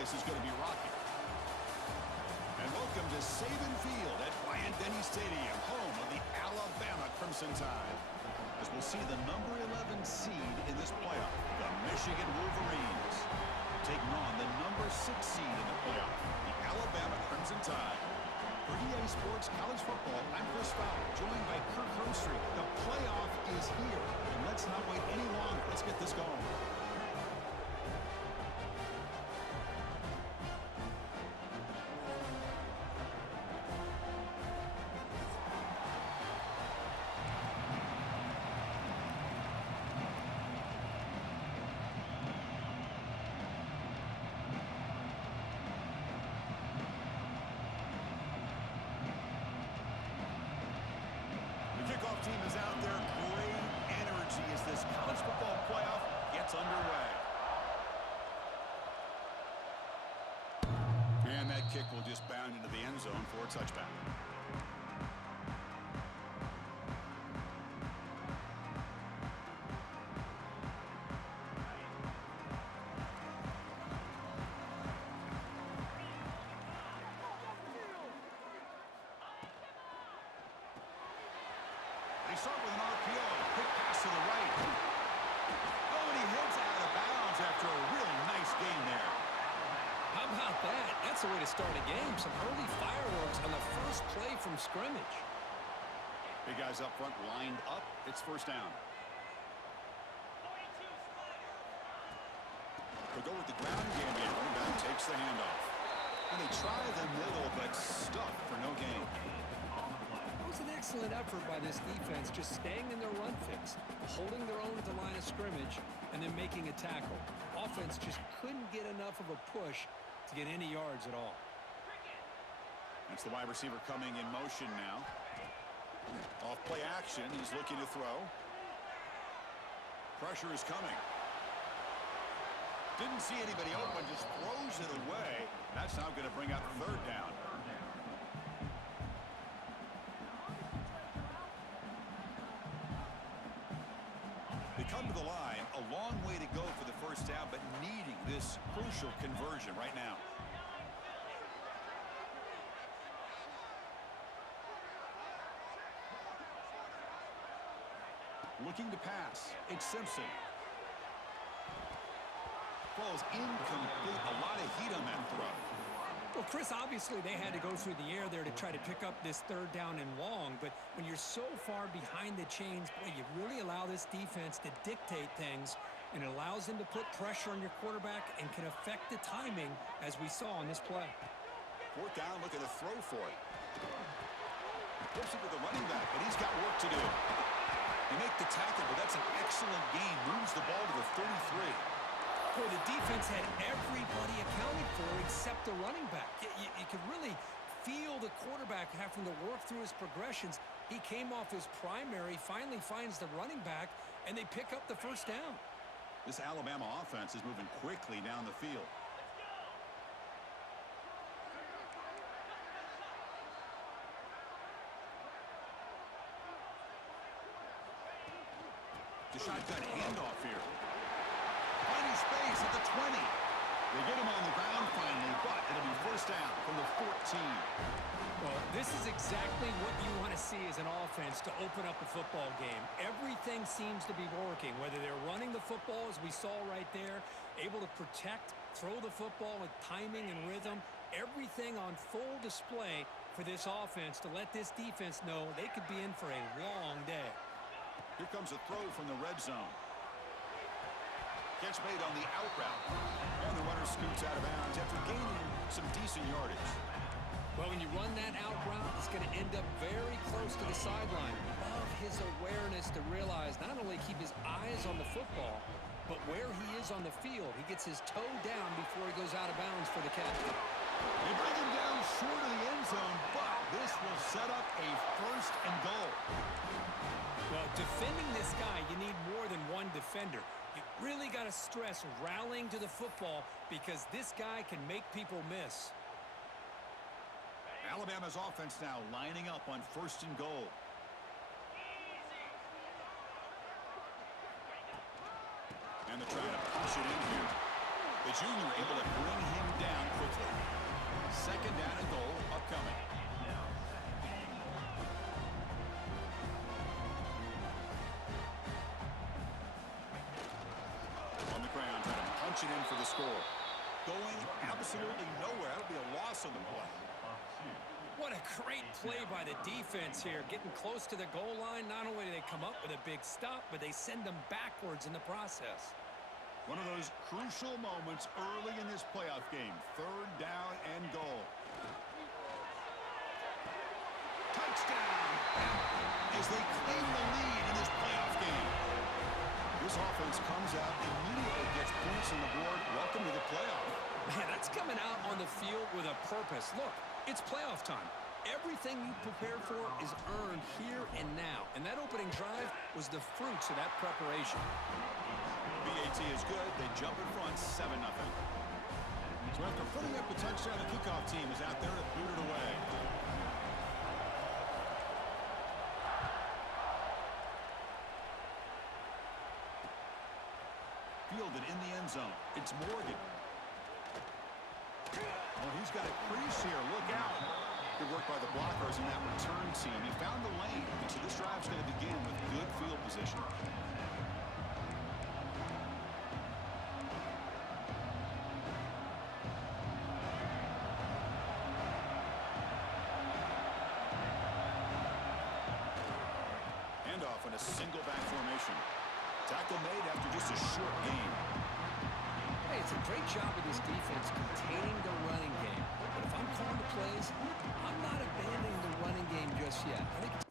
place is going to be rocking. And welcome to Saban Field at Bryant-Denny Stadium, home of the Alabama Crimson Tide. As we'll see the number 11 seed in this playoff, the Michigan Wolverines, taking on the number 6 seed in the playoff, the Alabama Crimson Tide. For EA Sports College Football, I'm Chris Fowler, joined by Kirk Herbstreit. The playoff is here, and let's not wait any longer. Let's get this going. Kickoff team is out there. Great energy as this college football playoff gets underway. And that kick will just bound into the end zone for a touchback. They start with an RPO. Quick pass to the right. Oh, and he heads out of bounds after a really nice game there. How about that? That's the way to start a game. Some early fireworks on the first play from scrimmage. Big guys up front lined up. It's first down. They'll go with the ground game here. Running back takes the handoff. And they try the middle, but stuck for no gain. It was an excellent effort by this defense, just staying in their run fix, holding their own at the line of scrimmage, and then making a tackle. Offense just couldn't get enough of a push to get any yards at all. That's the wide receiver coming in motion now. Off play action, he's looking to throw. Pressure is coming. Didn't see anybody open, just throws it away. That's now going to bring up third down. They come to the line, a long way to go for the first down, but needing this crucial conversion right now. Looking to pass. It's Simpson. Falls incomplete. A lot of heat on that throw. Well, Chris, obviously they had to go through the air there to try to pick up this third down and long, but when you're so far behind the chains, boy, you really allow this defense to dictate things, and it allows them to put pressure on your quarterback and can affect the timing, as we saw on this play. Fourth down, looking to throw for it. Flips it to the running back, but he's got work to do. They make the tackle, but that's an excellent gain. Moves the ball to the 33. Boy, the defense had everybody accounted for except the running back. You could really feel the quarterback having to work through his progressions. He came off his primary, finally finds the running back, and they pick up the first down. This Alabama offense is moving quickly down the field. The shotgun handoff here. Finding space at the 20. They get him on the ground finally, but it'll be first down from the 14. Well, this is exactly what you want to see as an offense to open up a football game. Everything seems to be working, whether they're running the football, as we saw right there, able to protect, throw the football with timing and rhythm, everything on full display for this offense to let this defense know they could be in for a long day. Here comes a throw from the red zone. Catch made on the out route. And the runner scoots out of bounds after gaining some decent yardage. Well, when you run that out route, it's going to end up very close to the sideline. Love his awareness to realize not only keep his eyes on the football, but where he is on the field. He gets his toe down before he goes out of bounds for the catch. They bring him down short of the end zone, but this will set up a first and goal. Well, defending this guy, you need more than one defender. You really got to stress rallying to the football because this guy can make people miss. Alabama's offense now lining up on first and goal. And they're trying to push it in here. They The junior able to bring him down quickly. Second down and goal upcoming. On the ground, trying to punch it in for the score. Going absolutely nowhere. That'll be a loss on the play. What a great play by the defense here. Getting close to the goal line, not only do they come up with a big stop, but they send them backwards in the process. One of those crucial moments early in this playoff game. Third down and goal. Touchdown! As they claim the lead in this playoff game. This offense comes out, immediately gets points on the board. Welcome to the playoff. Man, that's coming out on the field with a purpose. Look, it's playoff time. Everything you prepare for is earned here and now. And that opening drive was the fruits of that preparation. BAT is good. They jump in front, 7-0. So after putting up a touchdown, the kickoff team is out there to boot it away. Fielded in the end zone. It's Morgan. Well, he's got a crease here. Look out. Good work by the blockers in that return team. He found the lane. And so this drive's going to begin with good field position. Handoff in a single back formation. Tackle made after just a short gain. Hey, it's a great job of this defense containing the running game. But if I'm calling the plays, I'm not abandoning the running game just yet. I think it's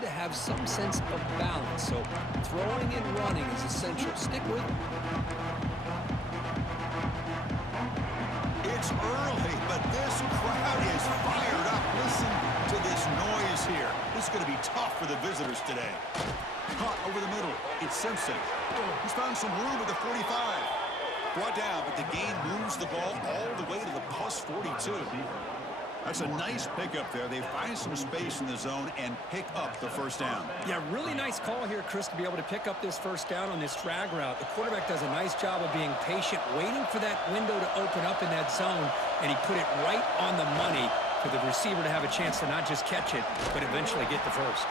to have some sense of balance. So throwing and running is essential. Stick with it. It's early, but this crowd is fired up. Listen to this noise here. This is going to be tough for the visitors today. Caught over the middle. It's Simpson. He's found some room at the 45. Brought down, but the gain moves the ball all the way to the plus 42. That's a nice pickup there. They find some space in the zone and pick up the first down. Yeah, really nice call here, Chris, to be able to pick up this first down on this drag route. The quarterback does a nice job of being patient, waiting for that window to open up in that zone, and he put it right on the money for the receiver to have a chance to not just catch it, but eventually get the first.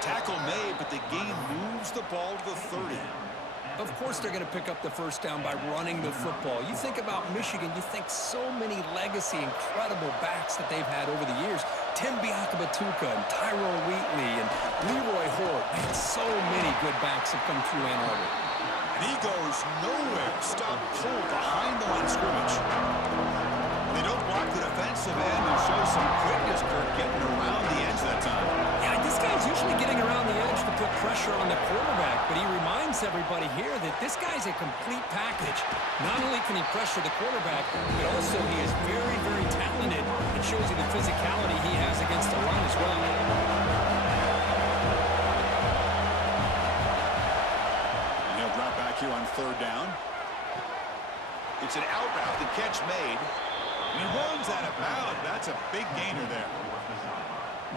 Tackle made, but the gain moves the ball to the 30. Of course they're going to pick up the first down by running the football. You think about Michigan, you think so many legacy, incredible backs that they've had over the years. Tim Biakabatuka and Tyrone Wheatley and Leroy Hort. Man, so many good backs have come through Ann Arbor. And he goes nowhere. Stop pulled behind the line of scrimmage. They don't block the defensive end and show some quickness, Kirk, getting around the edge that time. Yeah, this guy's usually getting around the edge to put pressure on the quarterback, but he reminds everybody here that this guy's a complete package. Not only can he pressure the quarterback, but also he is very, very talented and shows you the physicality he has against the run as well. And he'll drop back here on third down. It's an out route, the catch made. And he runs out of bounds. That's a big gainer there.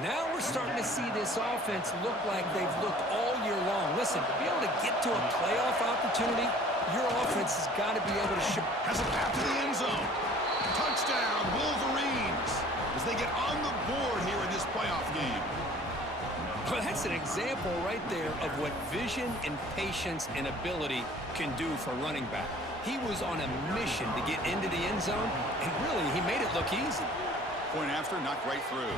Now we're starting to see this offense look like they've looked all year long. Listen, to be able to get to a playoff opportunity, your offense has got to be able to show. Has a path to the end zone. Touchdown, Wolverines, as they get on the board here in this playoff game. Well, that's an example right there of what vision and patience and ability can do for running back. He was on a mission to get into the end zone, and really, he made it look easy. Point after, knocked right through.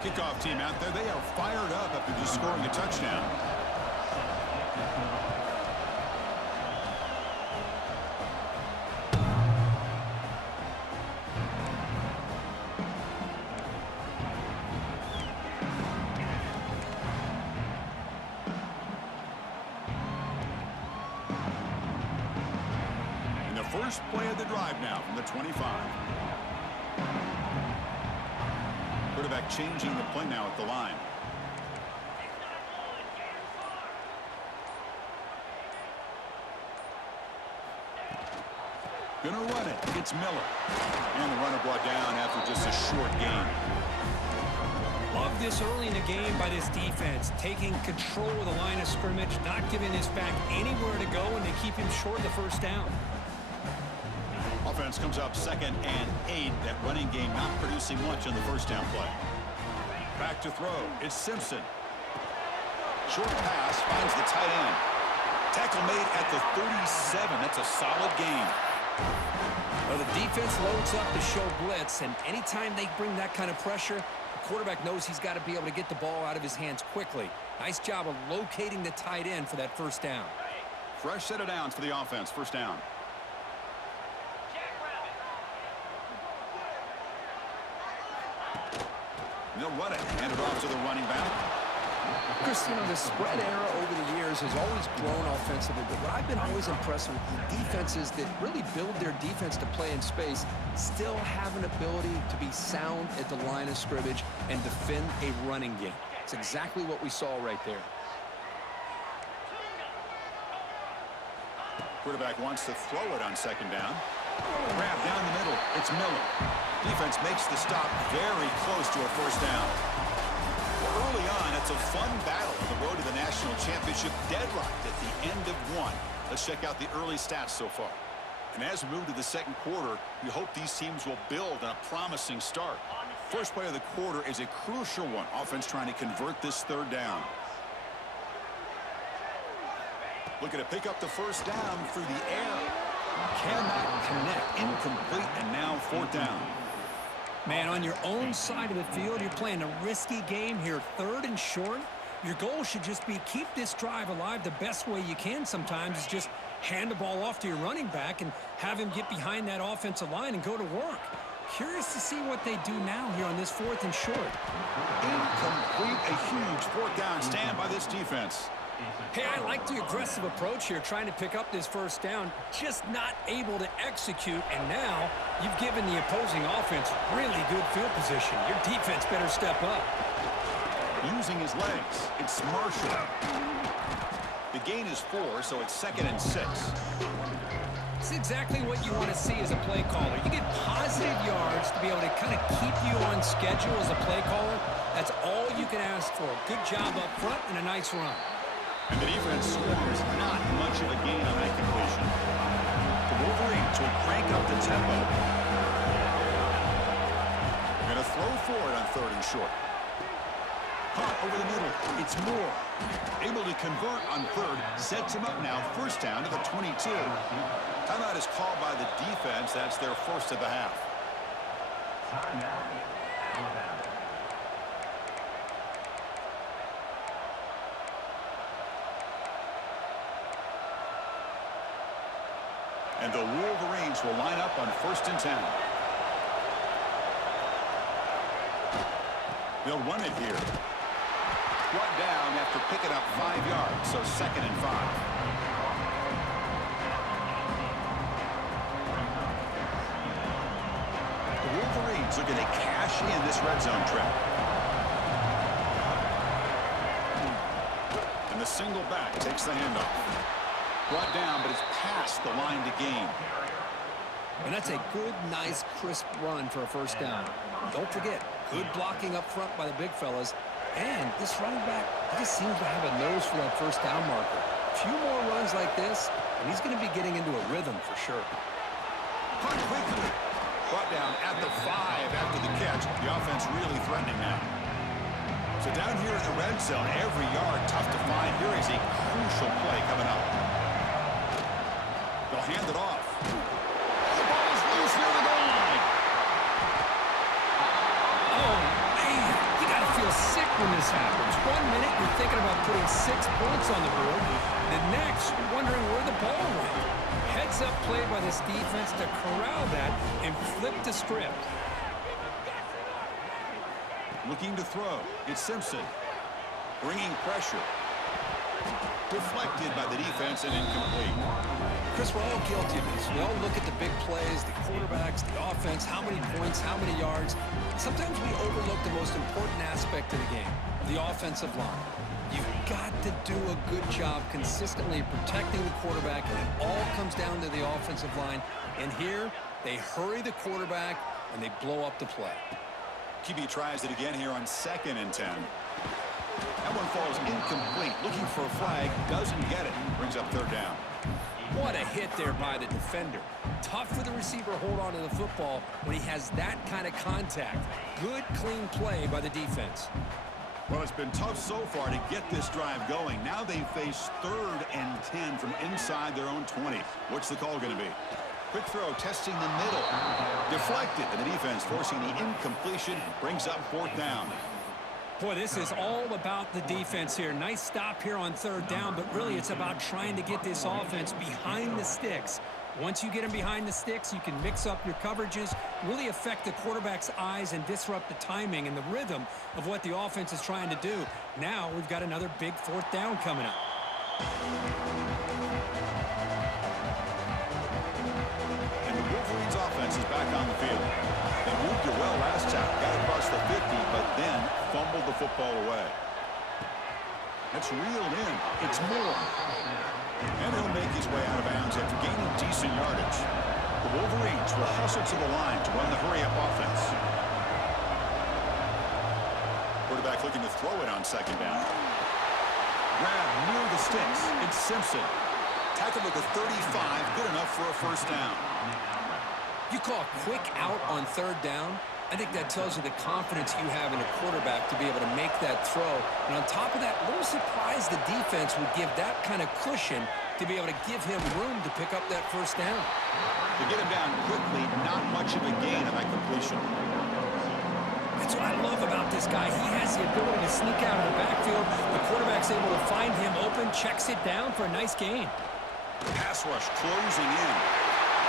Kickoff team out there, they are fired up after just scoring a touchdown. first play of the drive now from the 25. Quarterback changing the play now at the line. Gonna run it. It's Miller. And the runner brought down after just a short gain. Love this early in the game by this defense, taking control of the line of scrimmage, not giving this back anywhere to go, and they keep him short of the first down. Offense comes up 2nd and 8. That running game not producing much on the first down play. Back to throw. It's Simpson. Short pass finds the tight end. Tackle made at the 37. That's a solid gain. Well, the defense loads up to show blitz, and anytime they bring that kind of pressure, the quarterback knows he's got to be able to get the ball out of his hands quickly. Nice job of locating the tight end for that first down. Fresh set of downs for the offense. First down. They'll run it. Hand it off to the running back. Chris, you know, the spread era over the years has always grown offensively, but what I've been always impressed with the defenses that really build their defense to play in space still have an ability to be sound at the line of scrimmage and defend a running game. It's exactly what we saw right there. Quarterback wants to throw it on 2nd down. Grab down the middle. It's Miller. Defense makes the stop very close to a first down. Early on, it's a fun battle on the road to the national championship, deadlocked at the end of one. Let's check out the early stats so far. And as we move to the second quarter, we hope these teams will build on a promising start. First play of the quarter is a crucial one. Offense trying to convert this 3rd down. Looking to pick up the first down through the air. Cannot connect. Incomplete, and now 4th down. Man, on your own side of the field, you're playing a risky game here, 3rd and short. Your goal should just be keep this drive alive the best way you can sometimes is just hand the ball off to your running back and have him get behind that offensive line and go to work. Curious to see what they do now here on this 4th and short. Incomplete, a huge 4th down stand by this defense. Hey, I like the aggressive approach here, trying to pick up this first down, just not able to execute, and now you've given the opposing offense really good field position. Your defense better step up. Using his legs, it's Marshall. The gain is 4, so it's 2nd and 6. It's exactly what you want to see as a play caller. You get positive yards to be able to kind of keep you on schedule as a play caller. That's all you can ask for. Good job up front and a nice run. And the defense scores not much of a gain on that completion. The Wolverines will crank up the tempo. Going to throw for it on 3rd and short. Caught over the middle. It's Moore. Able to convert on 3rd. Sets him up now. First down to the 22. Timeout is called by the defense. That's their first of the half. And the Wolverines will line up on 1st and 10. They'll run it here. Brought down after picking up 5 yards, so 2nd and 5. The Wolverines looking to cash in this red zone trap. And the single back takes the handoff. Brought down, but it's past the line to gain. And that's a good, nice, crisp run for a first down. Don't forget, good blocking up front by the big fellas. And this running back, he just seems to have a nose for that first down marker. A few more runs like this, and he's going to be getting into a rhythm for sure. Caught quickly. Brought down at the 5 after the catch. The offense really threatening now. So down here in the red zone, every yard tough to find. Here is a crucial play coming up. They'll hand it off. The ball is loose near the goal line. Oh, man, you got to feel sick when this happens. 1 minute, you're thinking about putting 6 points on the board. The next, you're wondering where the ball went. Heads-up play by this defense to corral that and flip the script. Looking to throw. It's Simpson. Bringing pressure. Deflected by the defense and incomplete. Chris, we're all guilty of this. We all look at the big plays, the quarterbacks, the offense, how many points, how many yards. Sometimes we overlook the most important aspect of the game, the offensive line. You've got to do a good job consistently protecting the quarterback, and it all comes down to the offensive line. And here, they hurry the quarterback, and they blow up the play. QB tries it again here on 2nd and 10. That one falls incomplete. Looking for a flag, doesn't get it. Brings up 3rd down. What a hit there by the defender. Tough for the receiver to hold on to the football when he has that kind of contact. Good, clean play by the defense. Well, it's been tough so far to get this drive going. Now they face 3rd and 10 from inside their own 20. What's the call going to be? Quick throw, testing the middle. Deflected, and the defense forcing the incompletion. Brings up 4th down. Boy, this is all about the defense here. Nice stop here on 3rd down, but really it's about trying to get this offense behind the sticks. Once you get them behind the sticks, you can mix up your coverages, really affect the quarterback's eyes and disrupt the timing and the rhythm of what the offense is trying to do. Now we've got another big 4th down coming up. And the Wolverines offense is back on the field. They moved it well last time, got across the 50, but then fumbled the football away. That's reeled in. It's Moore. And he'll make his way out of bounds after gaining decent yardage. The Wolverines will hustle to the line to run the hurry-up offense. Quarterback looking to throw it on 2nd down. Grab near the sticks. It's Simpson. Tackled at the 35. Good enough for a 1st down. You call a quick out on 3rd down? I think that tells you the confidence you have in a quarterback to be able to make that throw. And on top of that, a little surprised the defense would give that kind of cushion to be able to give him room to pick up that 1st down. To get him down quickly, not much of a gain on that completion. That's what I love about this guy. He has the ability to sneak out of the backfield. The quarterback's able to find him open, checks it down for a nice gain. Pass rush closing in.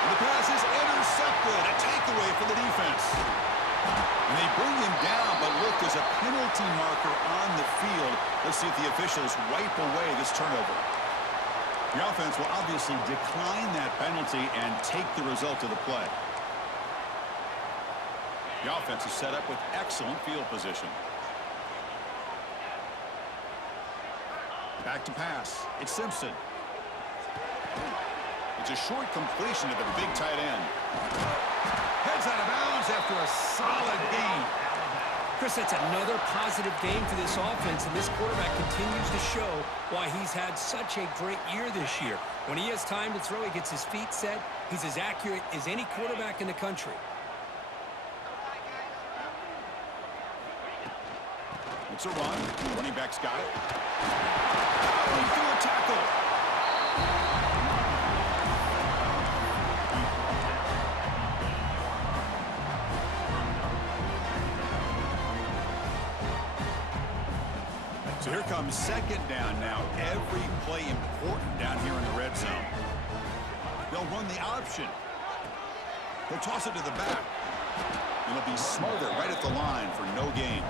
And the pass is intercepted. A takeaway for the defense. And they bring him down, but look, there's a penalty marker on the field. Let's see if the officials wipe away this turnover. The offense will obviously decline that penalty and take the result of the play. The offense is set up with excellent field position. Back to pass. It's Simpson. It's a short completion to the big tight end. Heads out of bounds after a solid gain. Chris, that's another positive game for this offense, and this quarterback continues to show why he's had such a great year this year. When he has time to throw, he gets his feet set. He's as accurate as any quarterback in the country. It's a run. Running back's got it. Going through a tackle. So here comes 2nd down now. Every play important down here in the red zone. They'll run the option. They'll toss it to the back. It'll be smothered right at the line for no gain.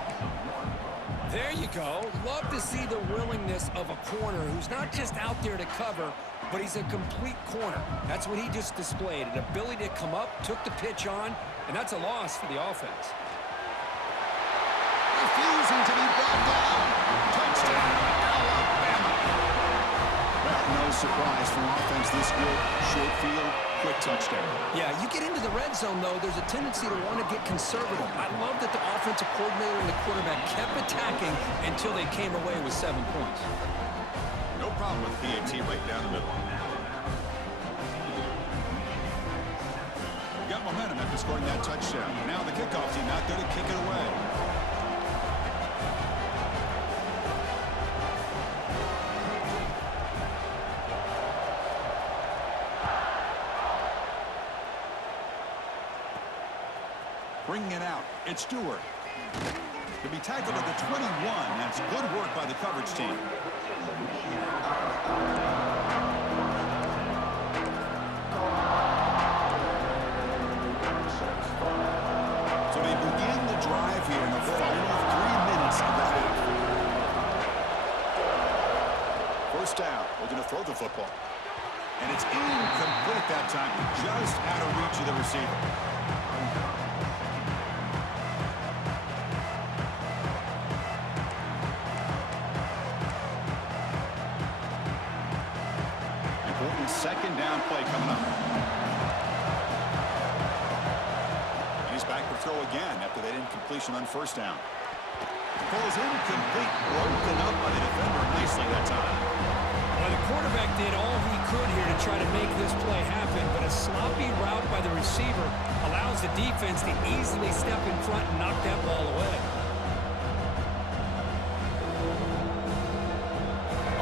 There you go. Love to see the willingness of a corner who's not just out there to cover, but he's a complete corner. That's what he just displayed, an ability to come up, took the pitch on, and that's a loss for the offense. Refusing to be brought down. Touchdown, Alabama. Well, no surprise from offense this good. Short field, quick touchdown. Yeah, you get into the red zone, though, there's a tendency to want to get conservative. I love that the offensive coordinator and the quarterback kept attacking until they came away with 7 points. No problem with PAT right down the middle. Got momentum after scoring that touchdown. Now the kickoff team out there to kick it away. Bringing it out, it's Stewart. To be tackled at the 21, that's good work by the coverage team. So they begin the drive here in the final 3 minutes of the half. First down, looking to throw the football. And it's incomplete that time. Just out of reach of the receiver. Important second down play coming up. And he's back to throw again after that incompletion on first down. Ball is incomplete, broken up by the defender nicely that time. Well, the quarterback did all he could here to try to make this play happen, but a sloppy route by the receiver allows the defense to easily step in front and knock that ball away.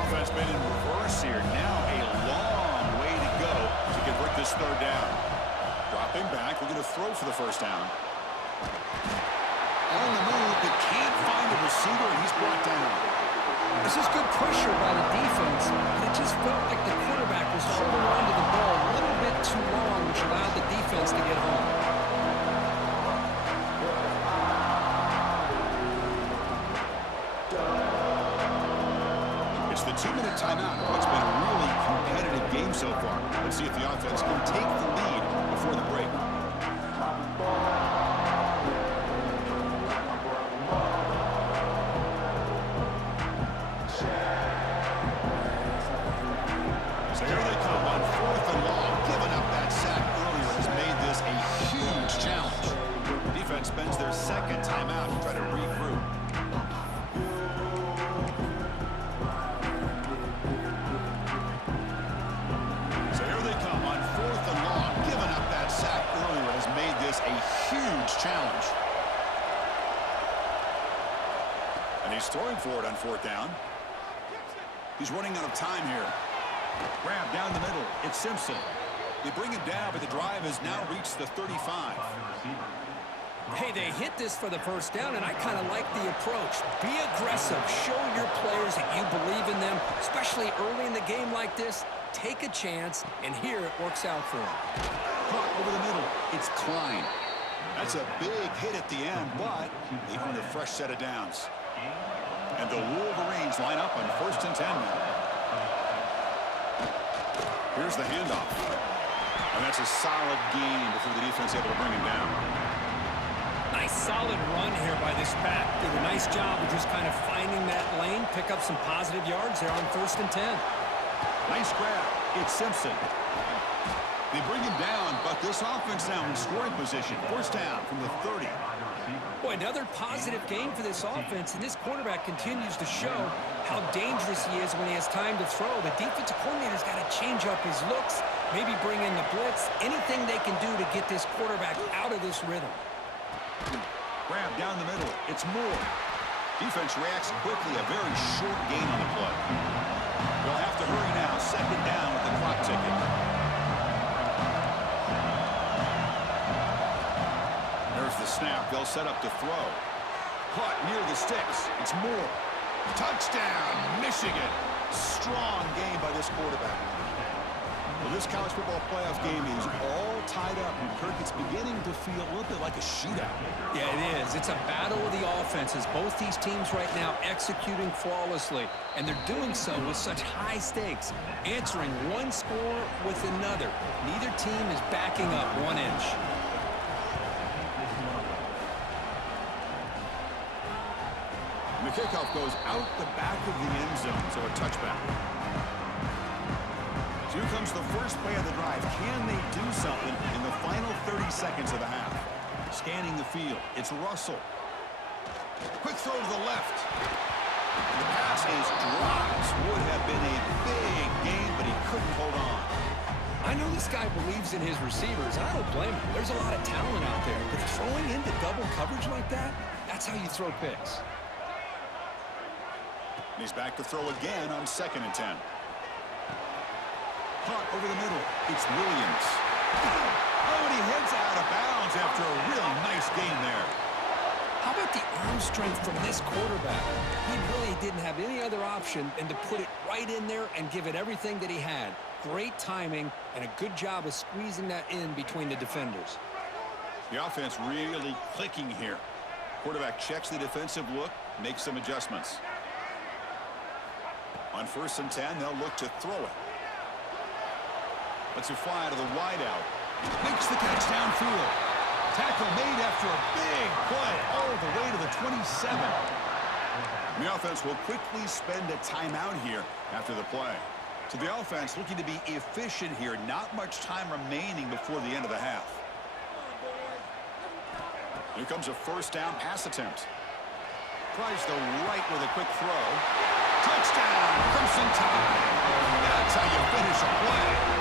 Offense been in reverse here. Now a long way to go to convert this third down. Dropping back, we're going to throw for the first down. On the move, but can't find the receiver, and he's brought down. This is good pressure by the defense, but it just felt like the quarterback was holding on to the ball a little bit too long, which allowed the defense to get home. It's the 2-minute timeout. What's been a really competitive game so far. Let's see if the offense can take the lead before the break. So here they come on 4th and long. Giving up that sack earlier has made this a huge challenge. Defense spends their second timeout to try to regroup. So here they come on 4th and long. Giving up that sack earlier has made this a huge challenge. And he's throwing for it on 4th down. He's running out of time here. Grab down the middle. It's Simpson. They bring him down, but the drive has now reached the 35. Hey, they hit this for the first down, and I kind of like the approach. Be aggressive. Show your players that you believe in them, especially early in the game like this. Take a chance, and here it works out for him. Caught over the middle. It's Klein. That's a big hit at the end, but they earn a fresh set of downs. And the Wolverines line up on 1st and 10 now. Here's the handoff. And that's a solid gain before the defense able to bring him down. Nice solid run here by this back. Did a nice job of just kind of finding that lane, pick up some positive yards there on 1st and 10. Nice grab. It's Simpson. They bring him down, but this offense now in scoring position. 1st down from the 30. Boy, another positive game for this offense, and this quarterback continues to show how dangerous he is when he has time to throw. The defensive coordinator's got to change up his looks, maybe bring in the blitz, anything they can do to get this quarterback out of this rhythm. Grab down the middle. It's Moore. Defense reacts quickly. A very short gain on the play. They'll have to hurry now. 2nd down with the clock ticking. There's the snap. They'll set up to throw. Caught near the sticks. It's Moore. Touchdown, Michigan. Strong game by this quarterback. Well, this college football playoff game is all tied up, and Kirk, it's beginning to feel a little bit like a shootout. Yeah, it is. It's a battle of the offenses. Both these teams right now executing flawlessly, and they're doing so with such high stakes, answering one score with another. Neither team is backing up 1 inch. The kickoff goes out the back of the end zone, so a touchback. So here comes the first play of the drive. Can they do something in the final 30 seconds of the half? Scanning the field. It's Russell. Quick throw to the left. The pass is dropped. Would have been a big game, but he couldn't hold on. I know this guy believes in his receivers. I don't blame him. There's a lot of talent out there. But throwing into double coverage like that, that's how you throw picks. And he's back to throw again on 2nd and 10. Caught over the middle. It's Williams. Oh, and he heads out of bounds after a really nice game there. How about the arm strength from this quarterback? He really didn't have any other option than to put it right in there and give it everything that he had. Great timing and a good job of squeezing that in between the defenders. The offense really clicking here. Quarterback checks the defensive look, makes some adjustments. On 1st and 10, they'll look to throw it. Lets it fly to the wideout. Makes the catch downfield. Tackle made after a big play all the way to the 27. And the offense will quickly spend a timeout here after the play. So the offense looking to be efficient here. Not much time remaining before the end of the half. Here comes a first down pass attempt. Tries the right with a quick throw. Touchdown, Crimson Tide. That's how you finish a play.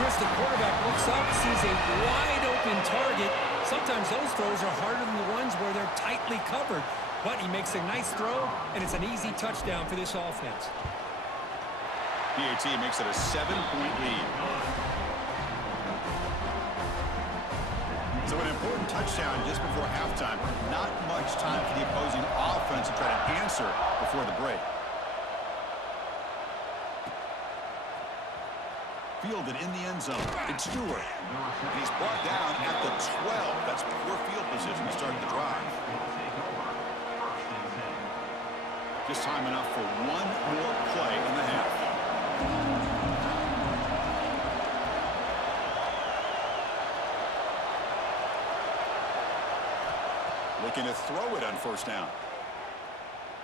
Chris, the quarterback looks up, sees a wide-open target. Sometimes those throws are harder than the ones where they're tightly covered. But he makes a nice throw, and it's an easy touchdown for this offense. PAT makes it a 7-point lead. So an important touchdown just before halftime. Not much time for the opposing offense to try to answer before the break. Fielded in the end zone. It's Stewart. And he's brought down at the 12. That's poor field position to start the drive. Just time enough for one more play in the half. Looking to throw it on first down.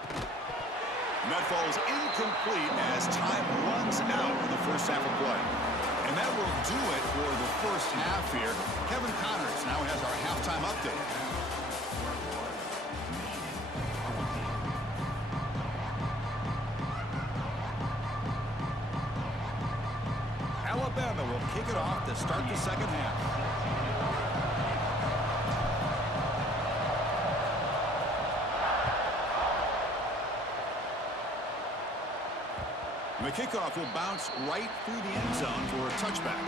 And that falls incomplete as time runs out in the first half of play. And that will do it for the first half here. Kevin Connors now has our halftime update. Alabama will kick it off to start the second half. The kickoff will bounce right through the end zone for a touchback.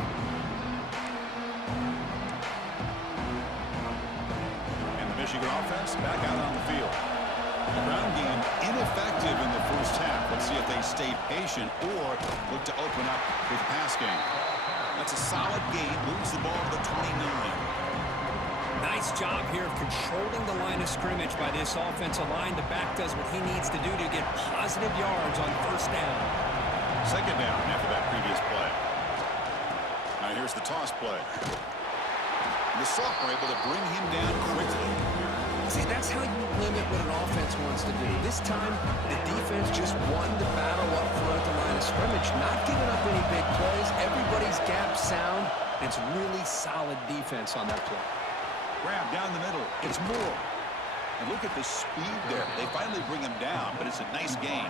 And the Michigan offense back out on the field. The ground game ineffective in the first half. Let's see if they stay patient or look to open up with the pass game. That's a solid gain. Moves the ball to the 29. Nice job here of controlling the line of scrimmage by this offensive line. The back does what he needs to do to get positive yards on first down. Second down after that previous play. Now here's the toss play. The sophomore able to bring him down quickly. See, that's how you limit what an offense wants to do. This time, the defense just won the battle up front at the line of scrimmage, not giving up any big plays. Everybody's gap sound. It's really solid defense on that play. Grab down the middle. It's Moore. And look at the speed there. They finally bring him down, but it's a nice gain.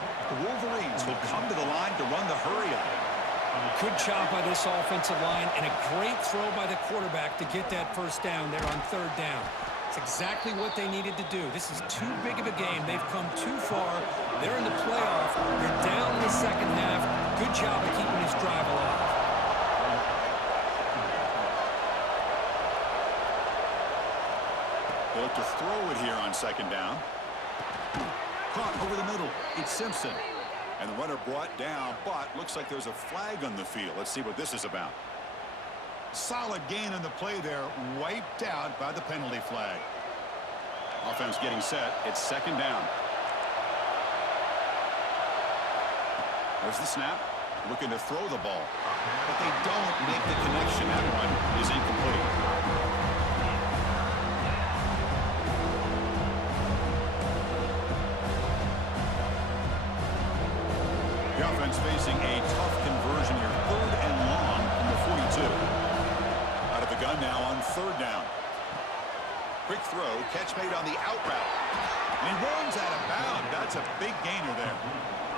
The Wolverines will come to the line to run the hurry-up. Good job by this offensive line, and a great throw by the quarterback to get that first down there on third down. It's exactly what they needed to do. This is too big of a game. They've come too far. They're in the playoff. They're down in the second half. Good job of keeping this drive alive. They look to throw it here on second down. Caught over the middle. It's Simpson. And the runner brought down, but looks like there's a flag on the field. Let's see what this is about. Solid gain on the play there. Wiped out by the penalty flag. Offense getting set. It's second down. There's the snap. Looking to throw the ball. But they don't make the connection. That one is incomplete. The offense facing a tough conversion here. Third and long from the 42. Out of the gun now on third down. Quick throw. Catch made on the out route. And he runs out of bounds. That's a big gainer there.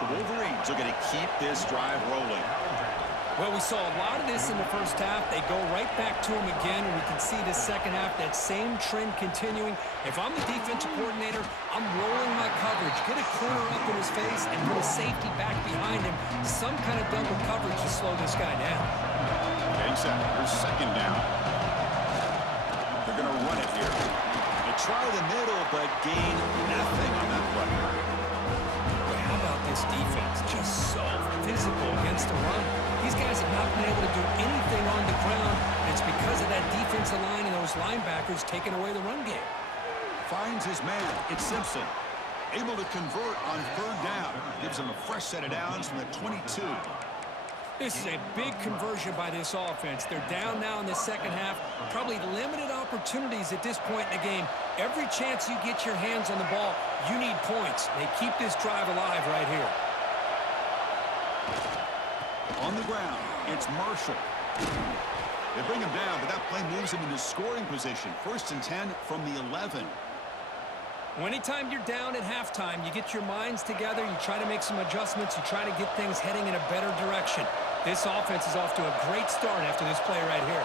The Wolverines are going to keep this drive rolling. Well, we saw a lot of this in the first half. They go right back to him again, and we can see the second half, that same trend continuing. If I'm the defensive coordinator, I'm rolling my coverage. Get a corner up in his face and put a safety back behind him. Some kind of double coverage to slow this guy down. Getting set. Here's second down. They're going to run it here. They try the middle, but gain nothing on that play. Well, how about this defense? Just so physical against the run. These guys have not been able to do anything on the ground. It's because of that defensive line and those linebackers taking away the run game. Finds his man. It's Simpson. Able to convert on third down. Gives him a fresh set of downs from the 22. This is a big conversion by this offense. They're down now in the second half. Probably limited opportunities at this point in the game. Every chance you get your hands on the ball, you need points. They keep this drive alive right here. On the ground, it's Marshall. They bring him down, but that play moves him into scoring position. 1st and 10 from the 11. Well, anytime you're down at halftime, you get your minds together, you try to make some adjustments, you try to get things heading in a better direction. This offense is off to a great start after this play right here.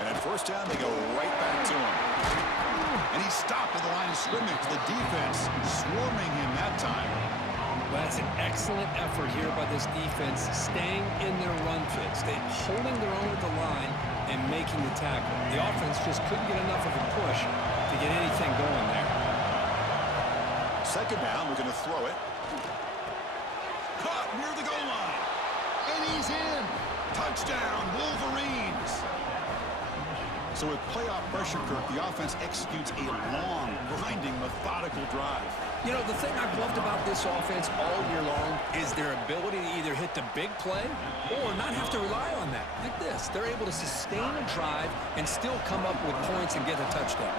And at 1st down, they go right back to him. And he's stopped at the line of scrimmage. The defense swarming him that time. Well, that's an excellent effort here by this defense, staying in their run fit, holding their own at the line and making the tackle. The offense just couldn't get enough of a push to get anything going there. 2nd down, we're going to throw it. Caught near the goal line. And he's in. Touchdown, Wolverines. So with playoff pressure, Kirk, the offense executes a long, grinding, methodical drive. You know, the thing I've loved about this offense all year long is their ability to either hit the big play or not have to rely on that. Like this, they're able to sustain a drive and still come up with points and get a touchdown.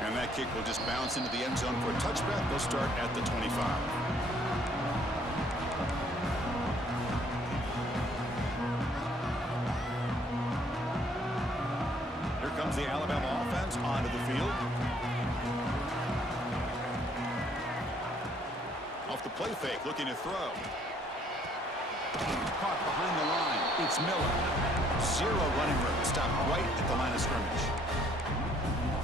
And that kick will just bounce into the end zone for a touchback. They'll start at the 25. The Alabama offense onto the field. Off the play fake, looking to throw. Caught behind the line. It's Miller. 0 running room. Stopped right at the line of scrimmage.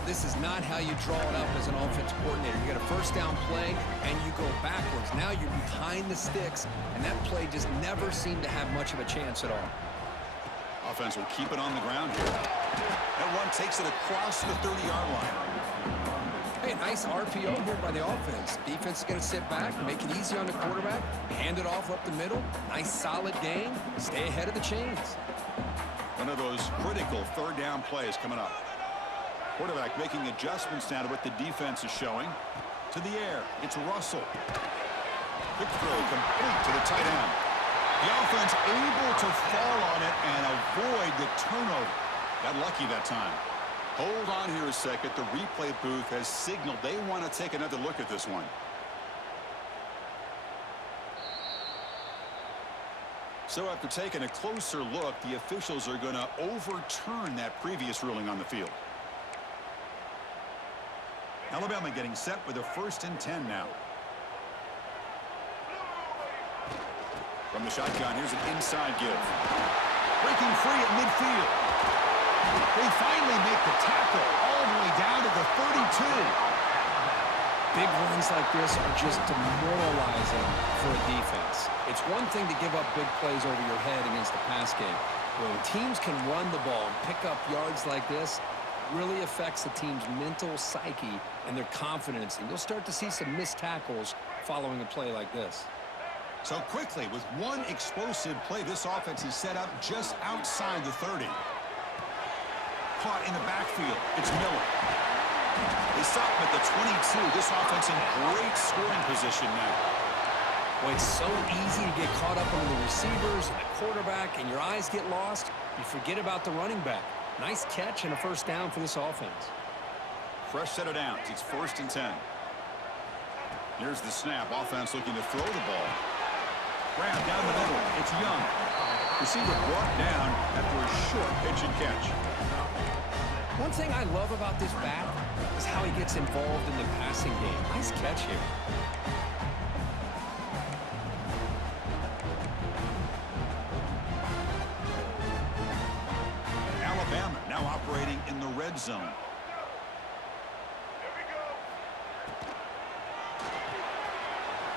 This is not how you draw it up as an offensive coordinator. You get a 1st down play, and you go backwards. Now you're behind the sticks, and that play just never seemed to have much of a chance at all. Offense will keep it on the ground here. That run takes it across the 30-yard line. Hey, nice RPO here by the offense. Defense is going to sit back, make it easy on the quarterback, hand it off up the middle. Nice, solid game. Stay ahead of the chains. One of those critical 3rd down plays coming up. Quarterback making adjustments now to what the defense is showing. To the air, it's Russell. Quick throw complete to the tight end. The offense able to fall on it and avoid the turnover. Got lucky that time. Hold on here a second. The replay booth has signaled they want to take another look at this one. So after taking a closer look, the officials are going to overturn that previous ruling on the field. Alabama getting set with a 1st and 10 now. From the shotgun, here's an inside give. Breaking free at midfield. They finally make the tackle all the way down to the 32. Big runs like this are just demoralizing for a defense. It's one thing to give up big plays over your head against the pass game. When teams can run the ball and pick up yards like this, it really affects the team's mental psyche and their confidence. And you'll start to see some missed tackles following a play like this. So quickly, with one explosive play, this offense is set up just outside the 30. Caught in the backfield. It's Miller. They stop him at the 22. This offense in great scoring position now. Well, it's so easy to get caught up on the receivers and the quarterback, and your eyes get lost. You forget about the running back. Nice catch and a 1st down for this offense. Fresh set of downs. It's 1st and 10. Here's the snap. Offense looking to throw the ball. Grab down the middle. It's Young. Receiver brought down after a short pitch and catch. One thing I love about this back is how he gets involved in the passing game. Nice catch here. Alabama now operating in the red zone.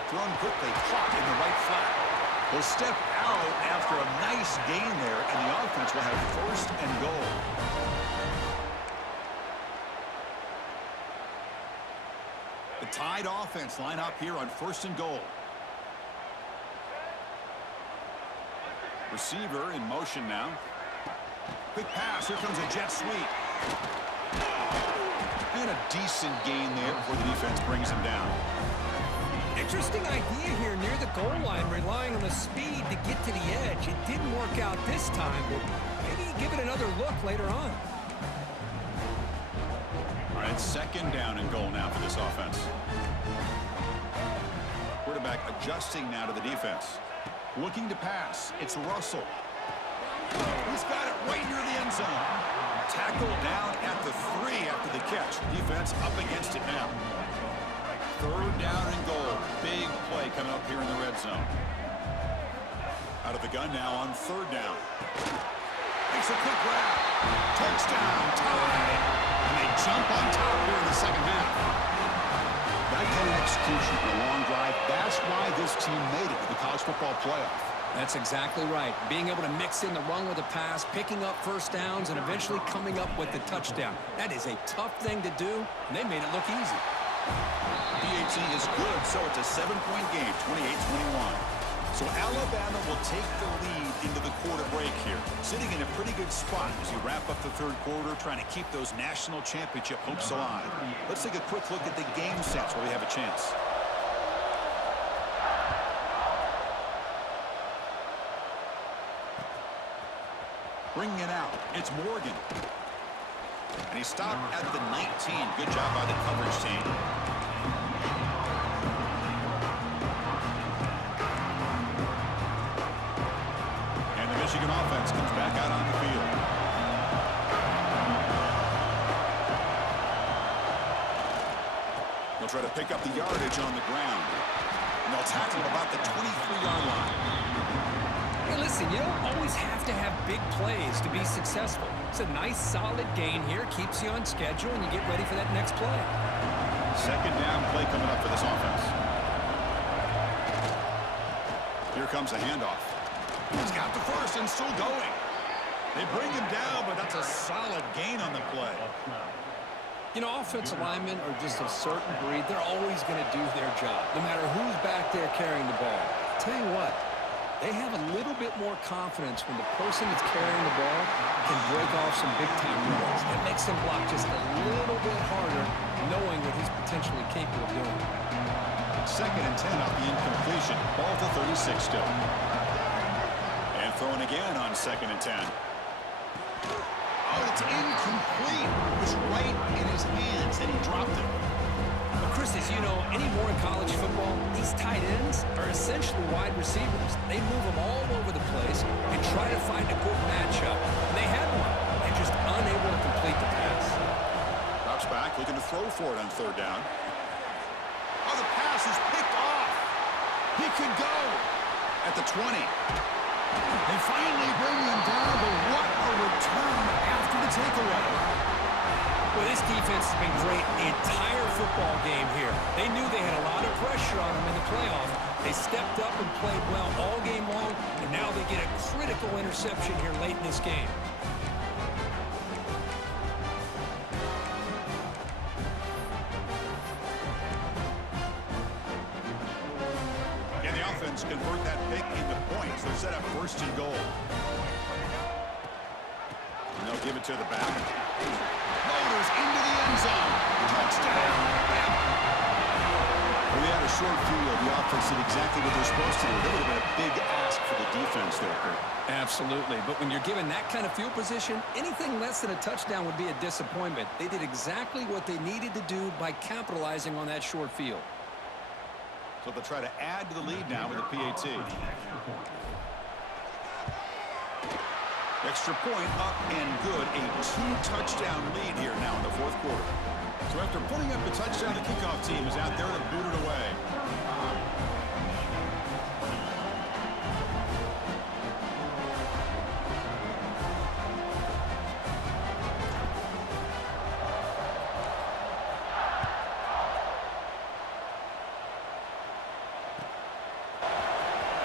Thrown quickly, caught in the right flat. Will step out after a nice gain there, and the offense will have 1st and goal. The Tide offense line up here on 1st and goal. Receiver in motion now. Quick pass. Here comes a jet sweep. And a decent gain there before the defense brings him down. Interesting idea here near the goal line, relying on the speed to get to the edge. It didn't work out this time, but maybe give it another look later on. All right, second down and goal now for this offense. Quarterback adjusting now to the defense. Looking to pass. It's Russell. He's got it right near the end zone. Tackle down at the 3 after the catch. Defense up against it now. Third down and goal. Big play coming up here in the red zone. Out of the gun now on third down. Makes a quick grab. Touchdown. Tie. And they jump on top here in the second half. That kind of execution in a long drive, that's why this team made it to the college football playoff. That's exactly right. Being able to mix in the run with a pass, picking up first downs, and eventually coming up with the touchdown. That is a tough thing to do, and they made it look easy. BAT is good, so it's a 7-point game, 28-21. So Alabama will take the lead into the quarter break here, sitting in a pretty good spot as you wrap up the third quarter, trying to keep those national championship hopes alive. Let's take a quick look at the game sets where we have a chance. Bringing it out, it's Morgan. And he stopped at the 19. Good job by the coverage team. And the Michigan offense comes back out on the field. They'll try to pick up the yardage on the ground. And they'll tackle him about the 23-yard line. Hey, listen, you don't always have to have big plays to be successful. It's a nice, solid gain here. Keeps you on schedule, and you get ready for that next play. Second down play coming up for this offense. Here comes a handoff. He's got the first and still going. They bring him down, but that's a solid gain on the play. You know, offensive linemen are just a certain breed. They're always going to do their job, no matter who's back there carrying the ball. I'll tell you what, they have a little bit more confidence when the person that's carrying the ball can break off some big-time runs. It makes them block just a little bit harder, knowing what he's potentially capable of doing. Second and 10 off the incompletion. Ball to 36 still. And throwing again on second and 10. Oh, it's incomplete. It was right in his hands, and he dropped it. Well, Chris, as you know, anymore in college football, these tight ends are essentially wide receivers. They move them all over the place and try to find a good matchup. And they had one. They're just unable to complete the pass. Drops back, looking to throw for it on third down. Oh, the pass is picked off. He could go at the 20. They finally bring him down, but what a return after the takeaway. Well, this defense has been great the entire football game here. They knew they had a lot of pressure on them in the playoff. They stepped up and played well all game long, and now they get a critical interception here late in this game. Can the offense convert that pick into points? They're set up first and goal. And they'll give it to the back. Motors into the end zone. Touchdown. Well, they had a short field. The offense did exactly what they're supposed to do. That would have been a big ask for the defense there, Kurt. Absolutely. But when you're given that kind of field position, anything less than a touchdown would be a disappointment. They did exactly what they needed to do by capitalizing on that short field. So they'll try to add to the lead now with the PAT. Extra point up and good. A 2-touchdown lead here now in the fourth quarter. So after putting up the touchdown, the kickoff team is out there to boot it away.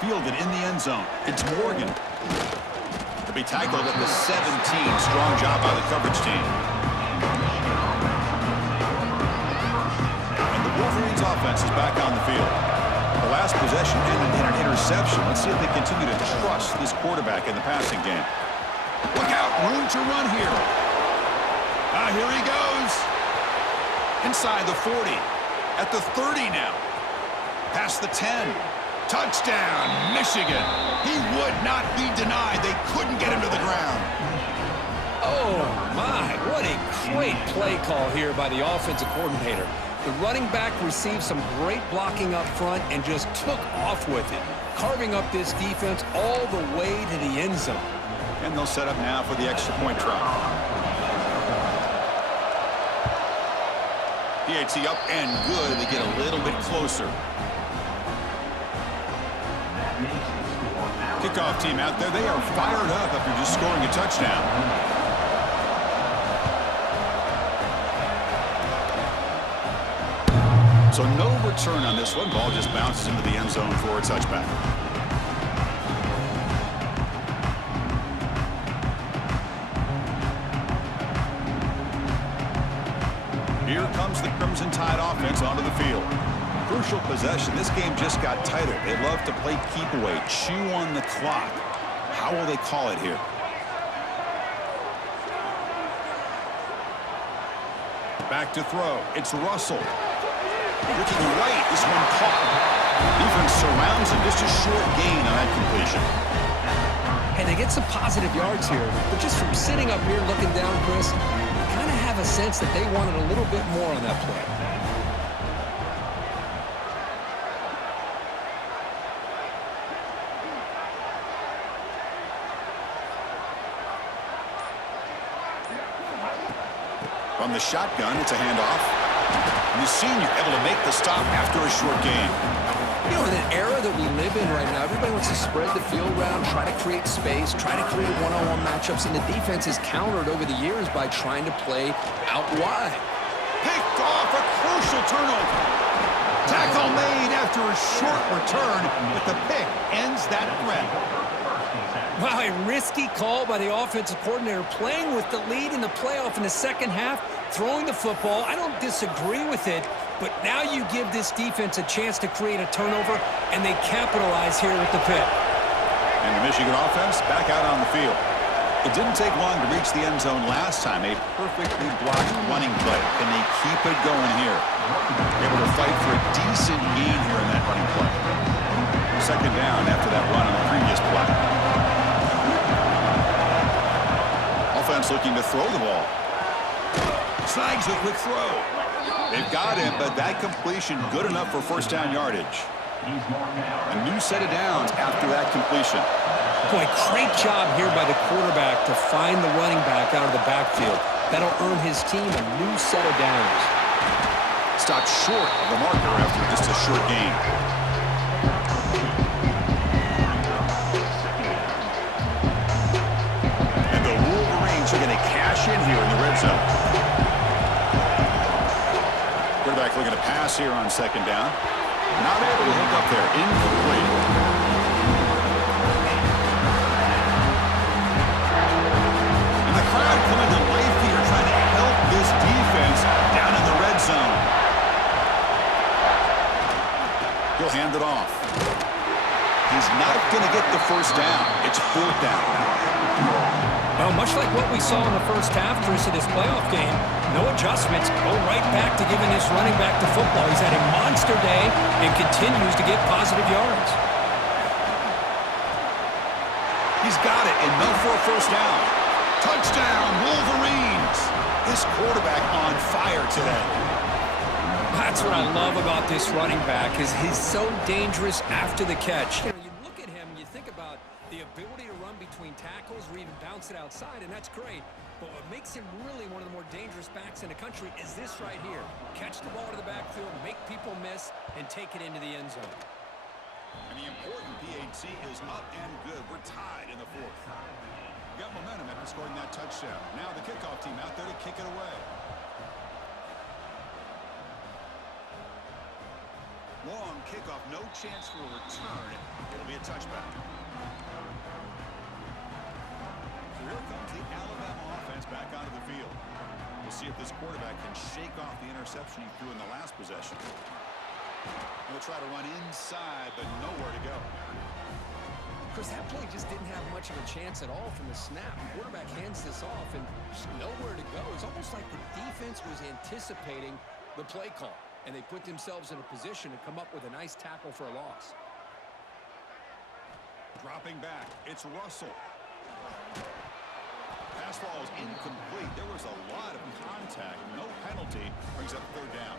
Fielded in the end zone. It's Morgan. To be tackled at the 17. Strong job by the coverage team. And the Wolverines offense is back on the field. The last possession ended in an interception. Let's see if they continue to trust this quarterback in the passing game. Look out, room to run here. Here he goes. inside the 40, at the 30 now, past the 10. Touchdown, Michigan. He would not be denied. They couldn't get him to the ground. Oh, my. What a great play call here by the offensive coordinator. The running back received some great blocking up front and just took off with it, carving up this defense all the way to the end zone. And they'll set up now for the extra point try. PAT up and good. They get a little bit closer. Kickoff team out there. They are fired up after just scoring a touchdown. So no return on this one. Ball just bounces into the end zone for a touchback. Here comes the Crimson Tide offense onto the field. Crucial possession. This game just got tighter. They love to play keep away, chew on the clock. How will they call it here? Back to throw. It's Russell. Looking right. This one caught. Defense surrounds him. Just a short gain on that completion. And they get some positive yards here, but just from sitting up here looking down, Chris, you kind of have a sense that they wanted a little bit more on that play. From the shotgun, it's a handoff. And the senior able to make the stop after a short gain. You know, in an era that we live in right now, everybody wants to spread the field around, try to create space, try to create one-on-one matchups, and the defense is countered over the years by trying to play out wide. Picked off, a crucial turnover. Tackle made after a short return, but the pick ends that threat. Wow, a risky call by the offensive coordinator, playing with the lead in the playoff in the second half, throwing the football. I don't disagree with it, but now you give this defense a chance to create a turnover, and they capitalize here with the pick. And the Michigan offense back out on the field. It didn't take long to reach the end zone last time. A perfectly blocked running play. Can they keep it going here? Able to fight for a decent gain here in that running play. Second down after that run on the previous play. Offense looking to throw the ball. Snags a quick throw. They've got him, but that completion good enough for first down yardage. A new set of downs after that completion. Boy, great job here by the quarterback to find the running back out of the backfield. That'll earn his team a new set of downs. Stopped short of the marker after just a short gain. And the Wolverines are going to cash in here in the red zone. Quarterback looking to pass here on second down. Not able to hook up there. Incomplete. And the crowd coming to life here, trying to help this defense down in the red zone. He'll hand it off. He's not going to get the first down. It's fourth down now. Well, much like what we saw in the first half, Chris, of this playoff game, no adjustments, go right back to giving this running back the football. He's had a monster day and continues to get positive yards. He's got it, enough for a first down. Touchdown, Wolverines! This quarterback on fire today. That's what I love about this running back, is he's so dangerous after the catch. You know, you look at him, you think about the ability to run between tackles or even bounce it outside, and that's great. But what makes him really one of the more dangerous backs in the country is this right here. Catch the ball to the backfield, make people miss, and take it into the end zone. And the important PAT is up and good. We're tied in the fourth. We got momentum after scoring that touchdown. Now the kickoff team out there to kick it away. Long kickoff, no chance for a return. It'll be a touchback. So here comes the Alabama offense back onto the field. We'll see if this quarterback can shake off the interception he threw in the last possession. He'll try to run inside, but nowhere to go. Chris, that play just didn't have much of a chance at all from the snap. The quarterback hands this off, and just nowhere to go. It's almost like the defense was anticipating The play call, and they put themselves in a position to come up with a nice tackle for a loss. Dropping back, it's Russell. Pass ball is incomplete. There was a lot of contact. No penalty. Brings up third down.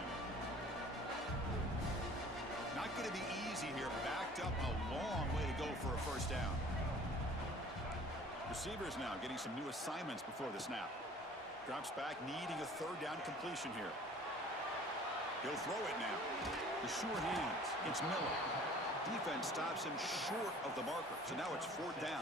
Not going to be easy here. Backed up a long way to go for a first down. Receivers now getting some new assignments before the snap. Drops back, needing a third down completion here. He'll throw it now. The sure hands. It's Miller. Defense stops him short of the marker. So now it's fourth down.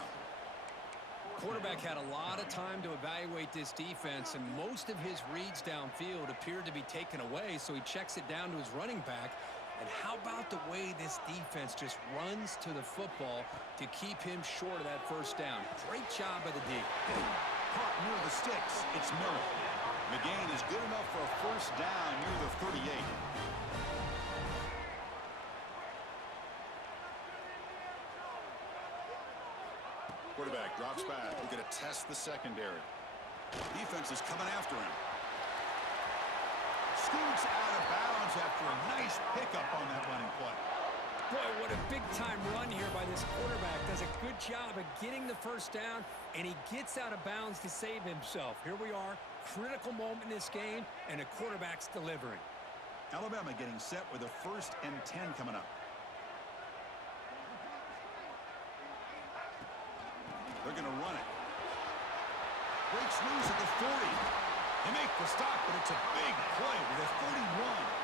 Quarterback had a lot of time to evaluate this defense, and most of his reads downfield appeared to be taken away, so he checks it down to his running back. And how about the way this defense just runs to the football to keep him short of that first down? Great job by the D. Caught near the sticks. It's Miller. The gain is good enough for a first down near the 38. Quarterback drops back. We're going to test the secondary. Defense is coming after him. Scoots out of bounds after a nice pickup on that running play. Boy, what a big-time run here by this quarterback. Does a good job of getting the first down, and he gets out of bounds to save himself. Here we are, critical moment in this game, and the quarterback's delivering. Alabama getting set with a 1st and 10 coming up. They're going to run it. Breaks loose at the 40. They make the stop, but it's a big play with a 31.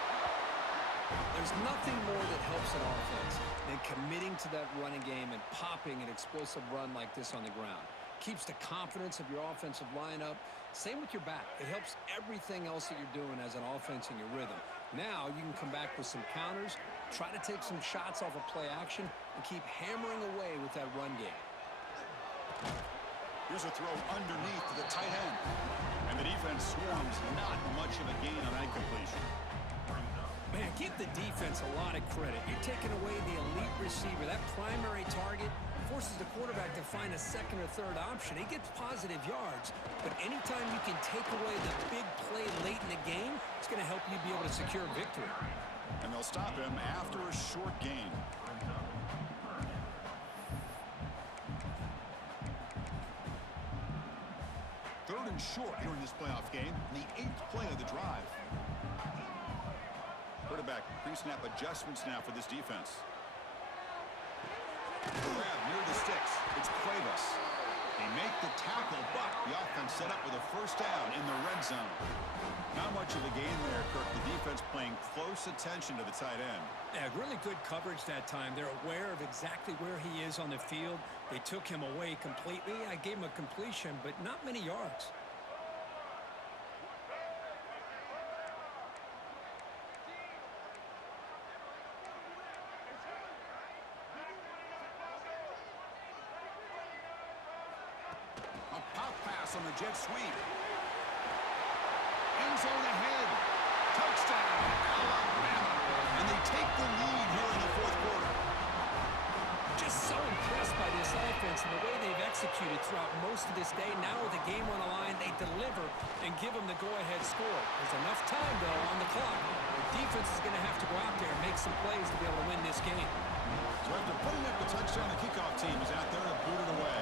There's nothing more that helps an offense than committing to that running game and popping an explosive run like this on the ground. Keeps the confidence of your offensive lineup. Same with your back. It helps everything else that you're doing as an offense in your rhythm. Now you can come back with some counters, try to take some shots off of play action, and keep hammering away with that run game. Here's a throw underneath to the tight end. And the defense swarms. Not much of a gain on that completion. Man, give the defense a lot of credit. You're taking away the elite receiver. That primary target forces the quarterback to find a second or third option. He gets positive yards, but anytime you can take away the big play late in the game, it's going to help you be able to secure victory. And they'll stop him after a short gain. Third and short here in this playoff game, the 8th play of the drive. Quarterback pre-snap adjustments now for this defense. Grab near the sticks. It's Cuevas. They make the tackle, but the offense set up with a first down in the red zone. Not much of a gain there, Kirk. The defense paying close attention to the tight end. Yeah, really good coverage that time. They're aware of exactly where he is on the field. They took him away completely. I gave him a completion, but not many yards. A pop pass on the jet sweep. End zone ahead. Touchdown, Alabama. And they take the lead here in the 4th quarter. Just so impressed by this offense and the way they've executed throughout most of this day. Now with the game on the line, they deliver and give them the go-ahead score. There's enough time, though, on the clock. The defense is going to have to go out there and make some plays to be able to win this game. So after putting up the touchdown, the kickoff team is out there to boot it away.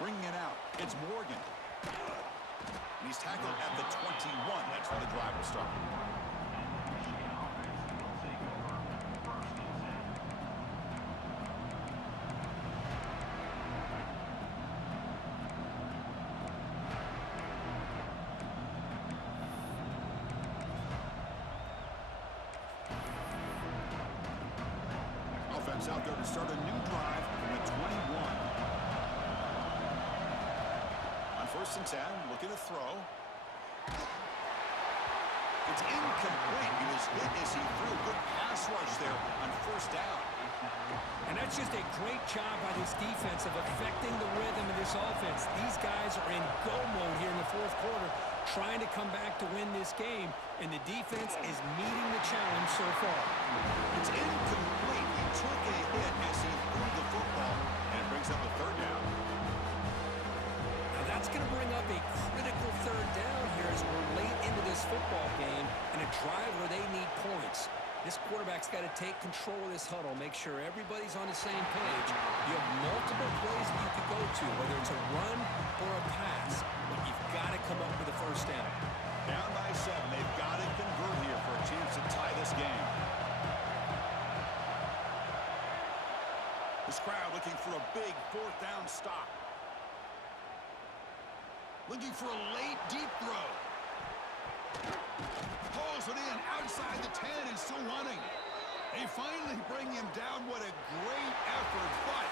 Bringing it out, it's Morgan. And he's tackled at the 21. That's where the drive will start. Offense out there to start a new drive from the 21. On 1st and 10, looking to throw. It's incomplete. He was hit as he threw. Good pass rush there on 1st down. And that's just a great job by this defense of affecting the rhythm of this offense. These guys are in go mode here in the 4th quarter, trying to come back to win this game, and the defense is meeting the challenge so far. It's incomplete. He took a hit as he threw the football, and it brings up a 3rd down. Now that's going going to bring up a critical third down here as we're late into this football game in a drive where they need points. This quarterback's got to take control of this huddle, make sure everybody's on the same page. You have multiple plays that you could go to, whether it's a run or a pass, but you've got to come up with a first down. Down by 7. They've got to convert here for a chance to tie this game. This crowd looking for a big fourth down stop. Looking for a late deep throw. Pulls it in outside the 10 and still running. They finally bring him down. What a great effort, but